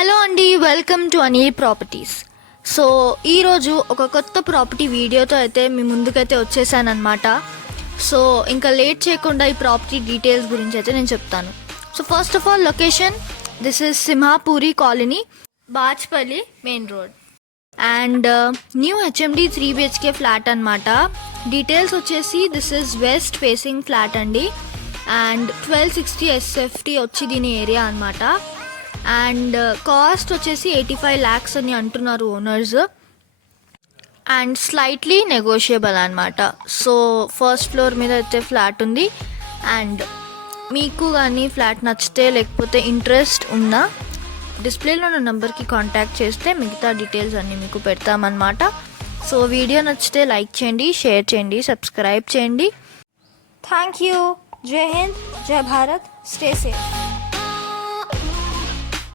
Hello అండి, welcome to Anil properties. So ఈరోజు ఒక కొత్త ప్రాపర్టీ వీడియోతో అయితే మీ ముందుకైతే వచ్చేసానమాట. సో ఇంకా లేట్ చేయకుండా ఈ ప్రాపర్టీ డీటెయిల్స్ గురించి అయితే నేను చెప్తాను. So first of all location, this is Simhapuri colony, Bachupally main road and new HMD 3 BHK flat అనమాట. డీటెయిల్స్ వచ్చేసి this is west facing flat అండి అండ్ 1260 SFT వచ్చి దీని ఏరియా అనమాట. అండ్ కాస్ట్ వచ్చేసి 85 lakhs అని అంటున్నారు ఓనర్స్ అండ్ స్లైట్లీ నెగోషియబుల్ అనమాట. సో ఫస్ట్ ఫ్లోర్ మీద అయితే ఫ్లాట్ ఉంది అండ్ మీకు కానీ ఫ్లాట్ నచ్చితే లేకపోతే ఇంట్రెస్ట్ ఉన్నా డిస్ప్లేలో ఉన్న నెంబర్కి కాంటాక్ట్ చేస్తే మిగతా డీటెయిల్స్ అన్నీ మీకు పెడతామన్నమాట. సో వీడియో నచ్చితే లైక్ చేయండి, షేర్ చేయండి, సబ్స్క్రైబ్ చేయండి. Thank you. జై హింద్, జై భారత్, స్టే సేఫ్.